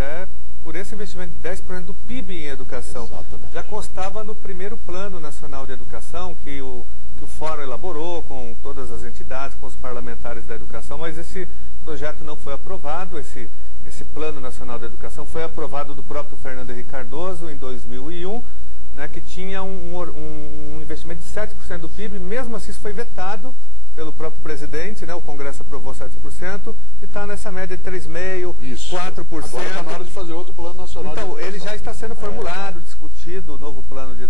é por esse investimento de 10% do PIB em educação. Exatamente. Já constava no primeiro Plano Nacional de Educação, que o Fórum elaborou com todas as entidades, com os parlamentares da educação, mas esse projeto não foi aprovado. Esse Plano Nacional de Educação foi aprovado do próprio Fernando Henrique Cardoso em 2001, né, que tinha um investimento de 7% do PIB. Mesmo assim, isso foi vetado pelo próprio presidente, né, o Congresso aprovou 7%, e está nessa média de 3,5%, 4%. Agora está na hora de fazer outro Plano Nacional de Educação. Ele já está sendo formulado, discutido,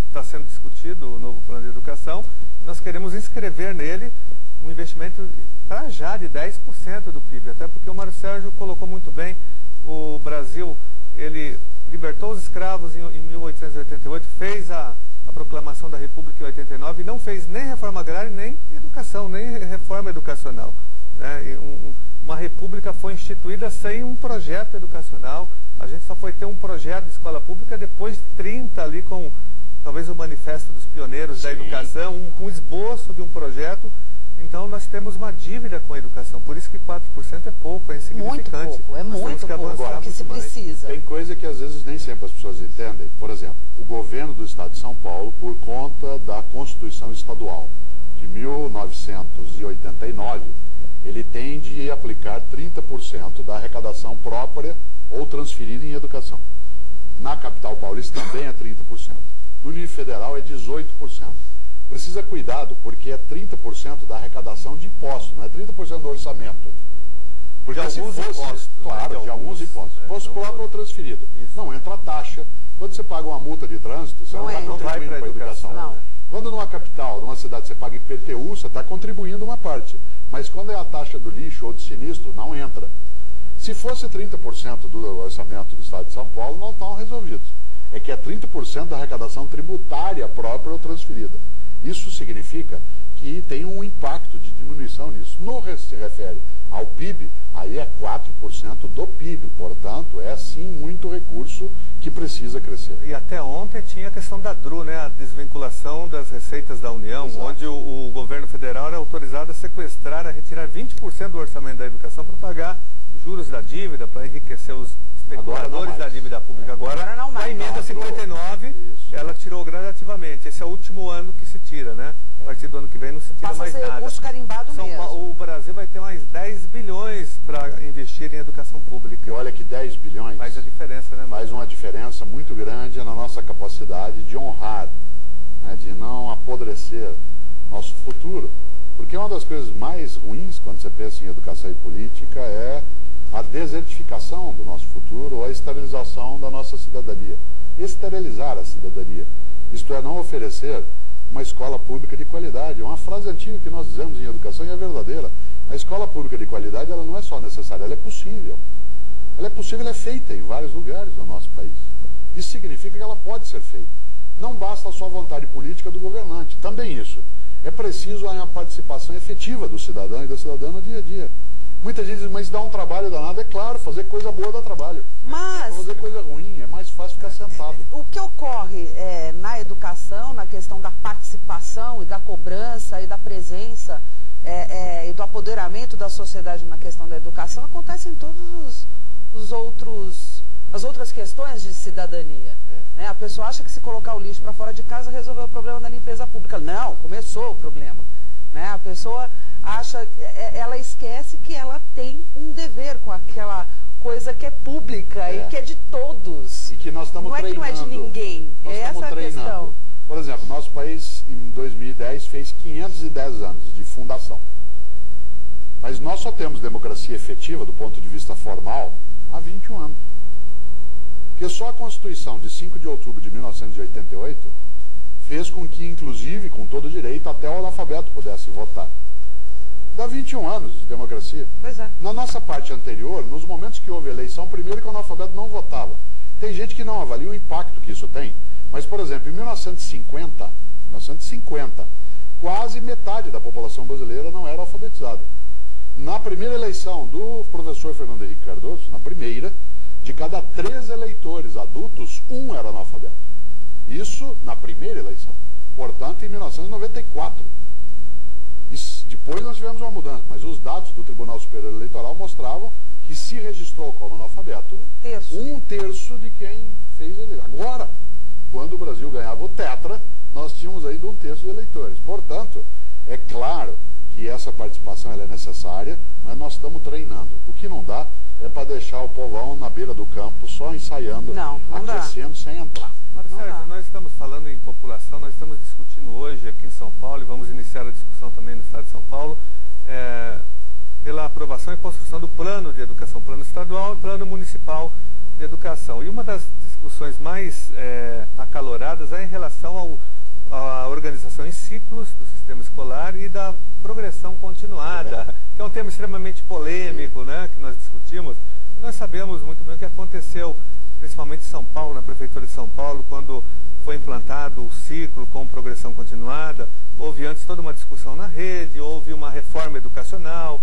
está sendo discutido o novo Plano de Educação. Nós queremos inscrever nele um investimento para já de 10% do PIB, até porque o Mário Sérgio colocou muito bem. O Brasil, ele libertou os escravos em 1888, fez a proclamação da República em 89 e não fez nem reforma agrária, nem educação, nem reforma educacional, né? Uma república foi instituída sem um projeto educacional. A gente só foi ter um projeto de escola pública depois de 30 ali, com talvez o manifesto dos pioneiros da educação, um esboço de um projeto. Então nós temos uma dívida com a educação, por isso que 4% é pouco, é insignificante. Muito pouco, é muito pouco, é que se precisa. Tem coisa que às vezes nem sempre as pessoas entendem. Por exemplo, o governo do Estado de São Paulo, por conta da Constituição Estadual de 1989, ele tem de aplicar 30% da arrecadação própria ou transferida em educação. Na capital paulista também é 30%. No nível federal é 18%. Precisa cuidado, porque é 30% da arrecadação de impostos, não é 30% do orçamento. Porque de alguns impostos. Claro, de alguns impostos. Imposto próprio ou transferido. Isso. Não entra taxa. Quando você paga uma multa de trânsito, você não está contribuindo para a educação. Não. Quando numa capital, numa cidade, você paga IPTU, você está contribuindo uma parte. Mas quando é a taxa do lixo ou de sinistro, não entra. Se fosse 30% do orçamento do Estado de São Paulo, nós estávamos resolvidos. É que é 30% da arrecadação tributária própria ou transferida. Isso significa que tem um impacto de diminuição nisso. No que se refere ao PIB, aí é 4% do PIB. Portanto, é sim muito recurso que precisa crescer. E até ontem tinha a questão da DRU, né, a desvinculação das receitas da União, exato, onde o governo federal era autorizado a sequestrar, a retirar 20% do orçamento da educação para pagar juros da dívida, para enriquecer os especuladores da dívida pública. Agora não mais. A emenda 59, ela tirou gradativamente. Esse é o último ano que se tira, né? A partir do ano que vem não se tira mais nada. Passa a ser o curso carimbado mesmo. O Brasil vai ter mais 10 bilhões para investir em educação pública. E olha que 10 bilhões faz a diferença, né? Faz uma diferença muito grande na nossa capacidade de honrar, né, de não apodrecer nosso futuro. Porque uma das coisas mais ruins quando você pensa em educação e política é a desertificação do nosso futuro ou a esterilização da nossa cidadania. Esterilizar a cidadania. Isto é, não oferecer uma escola pública de qualidade. É uma frase antiga que nós dizemos em educação e é verdadeira. A escola pública de qualidade, ela não é só necessária, ela é possível. Ela é possível, ela é feita em vários lugares do nosso país. Isso significa que ela pode ser feita. Não basta só a vontade política do governante. Também isso. É preciso a participação efetiva do cidadão e da cidadã no dia a dia. Muita gente diz, mas dá um trabalho danado. É claro, fazer coisa boa dá trabalho. Mas fazer coisa ruim é mais fácil ficar sentado. O que ocorre na educação, na questão da participação e da cobrança e da presença e do apoderamento da sociedade na questão da educação, acontece em todos as outras questões de cidadania. Né? A pessoa acha que se colocar o lixo para fora de casa resolveu o problema da limpeza pública. Não, começou o problema. Né? A pessoa acha, ela esquece que ela tem um dever com aquela coisa que é pública e que é de todos. E que nós estamos treinando. Não é que não é de ninguém, essa é a questão. Por exemplo, nosso país em 2010 fez 510 anos de fundação. Mas nós só temos democracia efetiva do ponto de vista formal há 21 anos. Porque só a Constituição de 5 de outubro de 1988 fez com que, inclusive, com todo direito, até o analfabeto pudesse votar. Dá 21 anos de democracia. Pois é. Na nossa parte anterior, nos momentos que houve eleição, primeiro que o analfabeto não votava. Tem gente que não avalia o impacto que isso tem. Mas, por exemplo, em 1950, quase metade da população brasileira não era alfabetizada. Na primeira eleição do professor Fernando Henrique Cardoso, na primeira, de cada 3 eleitores adultos, 1 era analfabeto. Isso na primeira eleição. Portanto, em 1994. Depois nós tivemos uma mudança, mas os dados do Tribunal Superior Eleitoral mostravam que se registrou como analfabeto um terço de quem fez eleição. Agora, quando o Brasil ganhava o tetra, nós tínhamos aí de um terço de eleitores. Portanto, é claro que essa participação ela é necessária, mas nós estamos treinando. O que não dá é para deixar o povão na beira do campo, só ensaiando, aquecendo, sem entrar. Sérgio, nós estamos falando em população, nós estamos discutindo hoje aqui em São Paulo, e vamos iniciar a discussão também no estado de São Paulo, pela aprovação e construção do plano de educação, plano estadual e plano municipal de educação. E uma das discussões mais acaloradas é em relação à organização em ciclos do sistema escolar e da progressão continuada, que é um tema extremamente polêmico, né, que nós discutimos. Nós sabemos muito bem o que aconteceu, principalmente em São Paulo, na Prefeitura de São Paulo, quando foi implantado o ciclo com progressão continuada. Houve antes toda uma discussão na rede, houve uma reforma educacional,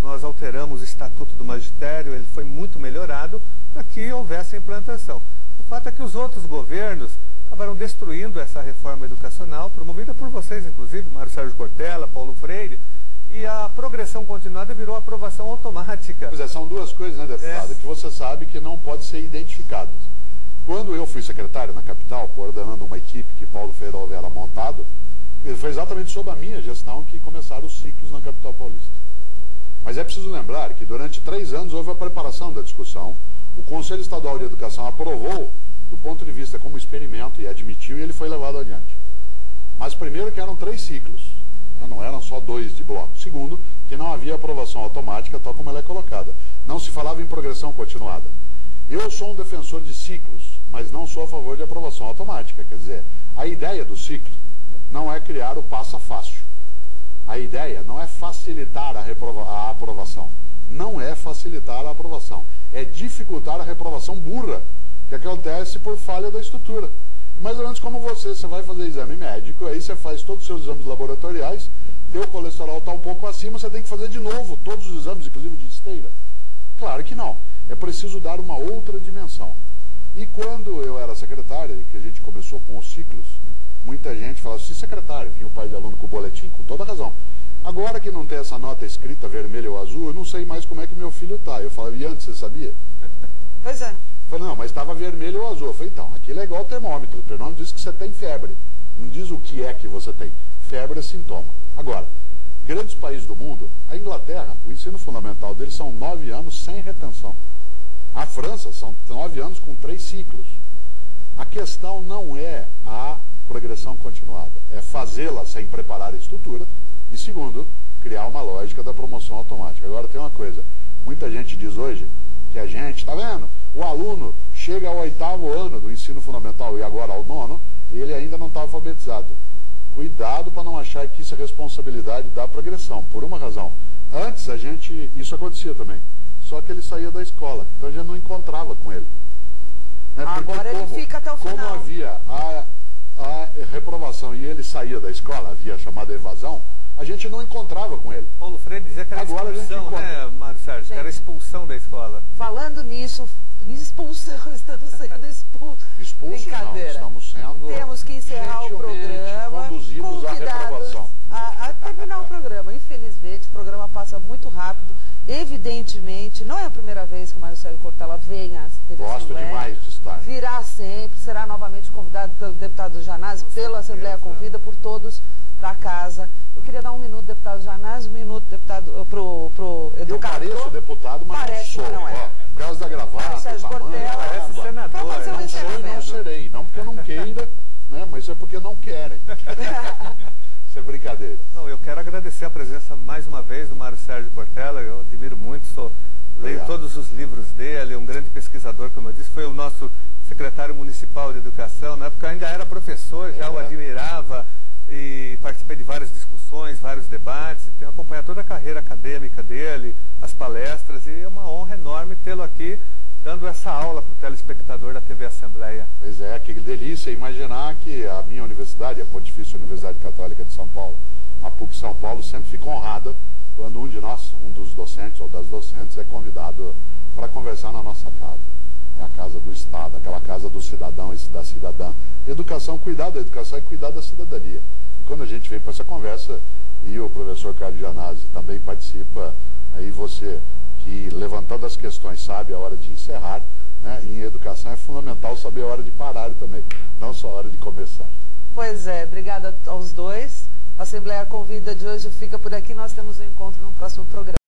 nós alteramos o Estatuto do Magistério, ele foi muito melhorado para que houvesse a implantação. O fato é que os outros governos acabaram destruindo essa reforma educacional, promovida por vocês, inclusive, Mário Sérgio Cortella, Paulo Freire, e a progressão continuada virou aprovação automática. Pois é, são duas coisas, né, deputado, que você sabe que não podem ser identificadas. Quando eu fui secretário na capital, coordenando uma equipe que Paulo Feirov era montado, foi exatamente sob a minha gestão que começaram os ciclos na capital paulista. Mas é preciso lembrar que durante 3 anos houve a preparação da discussão, o Conselho Estadual de Educação aprovou do ponto de vista como experimento e admitiu, e ele foi levado adiante. Mas primeiro que eram 3 ciclos, né? Não eram só 2 de bloco. Segundo, que não havia aprovação automática tal como ela é colocada. Não se falava em progressão continuada. Eu sou um defensor de ciclos, mas não sou a favor de aprovação automática. Quer dizer, a ideia do ciclo não é criar o passa fácil. A ideia não é facilitar a aprovação. Não é facilitar a aprovação. É dificultar a reprovação burra, que acontece por falha da estrutura. Mais ou menos como você vai fazer exame médico, aí você faz todos os seus exames laboratoriais, teu colesterol está um pouco acima, você tem que fazer de novo todos os exames, inclusive de esteira. Claro que não. É preciso dar uma outra dimensão. E quando eu era secretário, e que a gente começou com os ciclos, muita gente falava assim, secretário, vinha o pai de aluno com o boletim, com toda razão. Agora que não tem essa nota escrita vermelho ou azul, eu não sei mais como é que meu filho está. Eu falava, e antes, você sabia? Pois é. Eu falei, não, mas estava vermelho ou azul. Eu falei, então, aquilo é igual termômetro. O termômetro diz que você tem febre. Não diz o que é que você tem. Febre é sintoma. Agora, grandes países do mundo, a Inglaterra, o ensino fundamental deles são 9 anos sem retenção. A França são 9 anos com 3 ciclos. A questão não é a progressão continuada, é fazê-la sem preparar a estrutura e, segundo, criar uma lógica da promoção automática. Agora tem uma coisa, muita gente diz hoje que a gente, está vendo, o aluno chega ao 8º ano do ensino fundamental e agora ao 9º, e ele ainda não está alfabetizado. Cuidado para não achar que isso é responsabilidade da progressão, por uma razão. Antes isso acontecia também, só que ele saía da escola, então a gente não encontrava com ele. Né? Agora ele fica até o final. Como havia a reprovação e ele saía da escola, havia a chamada evasão, a gente não encontrava com ele. Paulo Freire dizia que era agora expulsão, né, Mário Sérgio? Que era expulsão da escola. Falando nisso, expulsão, estamos sendo expulsos. Expulsos não, estamos sendo Temos que encerrar o programa. Conduzidos à reprovação. A terminar o programa. Infelizmente, o programa passa muito rápido. Evidentemente, não é a primeira vez que o Mário Sérgio Cortella vem à TV Gosto Assembleia. demais de estar. Virá sempre, será novamente convidado pelo deputado Janazzi, pela Assembleia Convida, por todos da casa. Eu queria dar 1 minuto, deputado Janazzi, 1 minuto, deputado, pro educador. Eu pareço deputado, mas parece, não sou. Não é. Ó, por causa da gravata, Sérgio Cortella, parece senador. Vai fazer não sou e não serei. Não porque eu não queira, né, mas é porque não querem. Isso é brincadeira. Não, eu quero agradecer a presença mais uma vez do Mário Sérgio Cortella. Eu admiro muito, leio todos os livros dele, um grande pesquisador, como eu disse, foi o nosso secretário municipal de educação, na época eu ainda era professor, já o admirava e participei de várias discussões, vários debates, tenho acompanhado toda a carreira acadêmica dele, as palestras, e é uma honra enorme tê-lo aqui dando essa aula para o telespectador da TV Assembleia. Pois é, que delícia imaginar que a minha universidade, a Pontifícia Universidade Católica de São Paulo, a PUC São Paulo, sempre fica honrada quando um de nós, um dos docentes ou das docentes, é convidado para conversar na nossa casa. é a casa do Estado, aquela casa do cidadão e da cidadã. Educação, cuidar da educação e cuidar da cidadania. E quando a gente vem para essa conversa, e o professor Carlos Gianazzi também participa, aí você que levantando as questões sabe a hora de encerrar, né? E em educação é fundamental saber a hora de parar também, não só a hora de começar. Pois é, obrigada aos dois. A Assembleia Convida de hoje fica por aqui, nós temos um encontro no próximo programa.